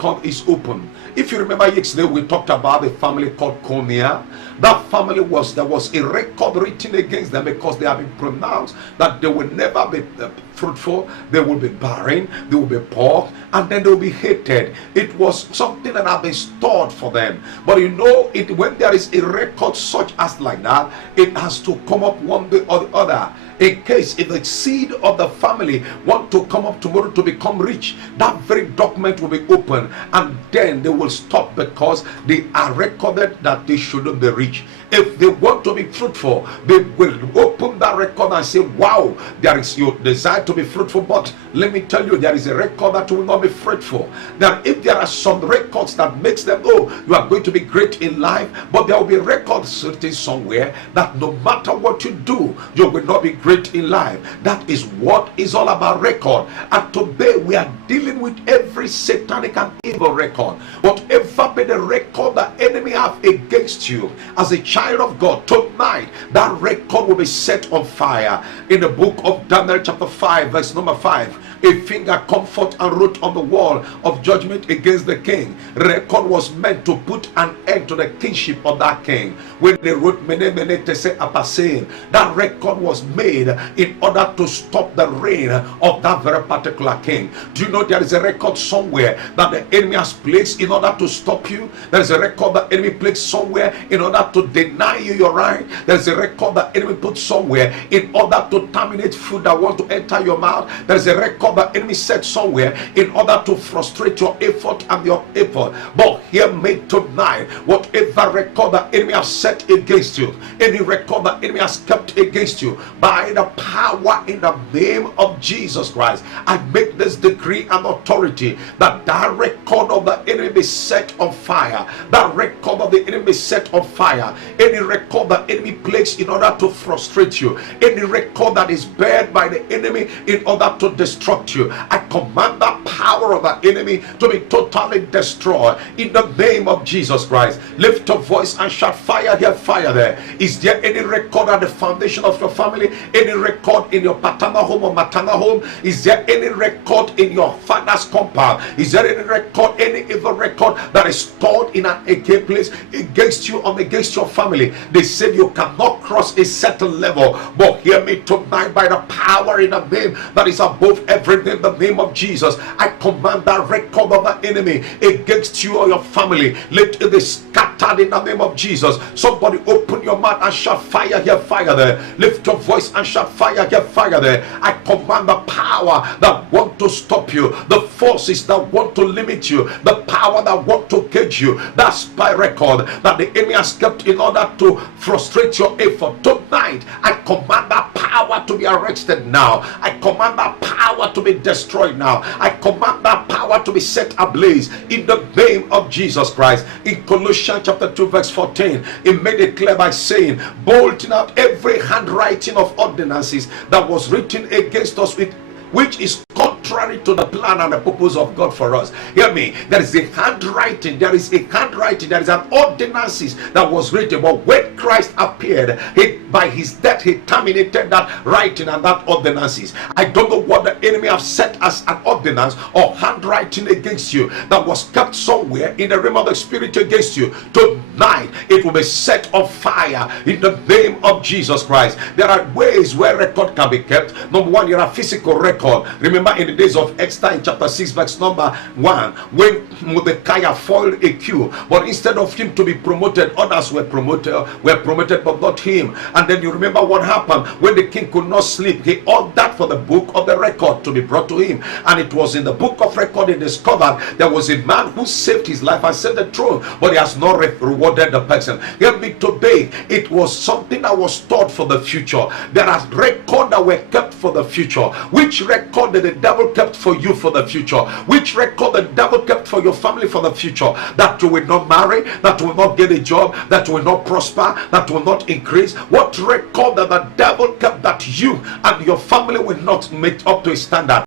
record is open. If you remember yesterday, we talked about a family called Konya. That family there was a record written against them because they have been pronounced that they will never be fruitful, they will be barren, they will be poor, and then they will be hated. It was something that had been stored for them. But you know, when there is a record such as like that, it has to come up one way or the other. In case if the seed of the family want to come up tomorrow to become rich, that very document will be open, and then they will stop because they are recorded that they shouldn't be rich. If they want to be fruitful, they will open that record and say, wow, there is your desire to be fruitful, but let me tell you, there is a record that will not be fruitful. Now, if there are some records that makes them, oh, you are going to be great in life, but there will be records sitting somewhere that no matter what you do, you will not be great in life. That is what is all about record. And today we are dealing with every satanic and evil record. Whatever be the record that enemy have against you as a child of God, tonight that record will be set on fire. In the book of Daniel chapter 5 verse number 5, a finger come forth and wrote on the wall of judgment against the king. Record was meant to put an end to the kingship of that king. When they wrote Mene Mene Tese Apasin, that record was made in order to stop the reign of that very particular king. Do you know there is a record somewhere that the enemy has placed in order to stop you? There is a record that enemy placed somewhere in order to deny you your right. There is a record that enemy put somewhere in order to terminate food that want to enter your mouth. There is a record that enemy set somewhere in order to frustrate your effort and your effort. But hear me tonight, whatever record that enemy has set against you, any record that enemy has kept against you, by the power in the name of Jesus Christ, I make this decree and authority that that record of the enemy be set on fire. That record of the enemy be set on fire. Any record that enemy placed in order to frustrate you, any record that is bared by the enemy in order to destruct you, I command the power of the enemy to be totally destroyed in the name of Jesus Christ. Lift your voice and shout, fire here, fire there. Is there any record at the foundation of your family? Any record in your paternal home or maternal home? Is there any record in your father's compound? Is there any record, any evil record that is stored in an AK place against you or against your family? They said you cannot cross a certain level, but hear me tonight, by the power in the name that is above every name, the name of Jesus, I command that record of the enemy against you or your family, let it be scattered in the name of Jesus. Somebody open your mouth and shout, fire here, fire there. Lift your voice and shout, fire here, fire there. I command the power that want to stop you, the forces that want to limit you, the power that want to cage you, that spy record that the enemy has kept in order to frustrate your effort. Tonight I command that power to be arrested now. I command that power to be destroyed now. I command that power to be set ablaze in the name of Jesus Christ. In Colossians chapter 2 verse 14, it made it clear by saying, bolting out every handwriting of ordinances that was written against us, with which is contrary to the plan and the purpose of God for us. Hear me, there is a handwriting, there is an ordinances that was written, but when Christ appeared, by his death he terminated that writing and that ordinances. I don't know what the enemy have set as an ordinance or handwriting against you that was kept somewhere in the realm of the spirit against you. Tonight it will be set on fire in the name of Jesus Christ. There are ways where record can be kept. Number one, you have physical record. Remember in the days of Esther in chapter 6 verse number 1, when Mordecai foiled a coup, but instead of him to be promoted, others were promoted but not him. And then you remember what happened when the king could not sleep. He ordered for the book of the record to be brought to him, and it was in the book of record he discovered there was a man who saved his life and saved the throne, but he has not rewarded the person. Hear me today, it was something that was stored for the future. There are records that were kept for the future. Which record did the devil kept for you for the future? Which record the devil kept for your family for the future? That you will not marry, that you will not get a job, that you will not prosper, that will not increase. What record that the devil kept that you and your family will not meet up to a standard?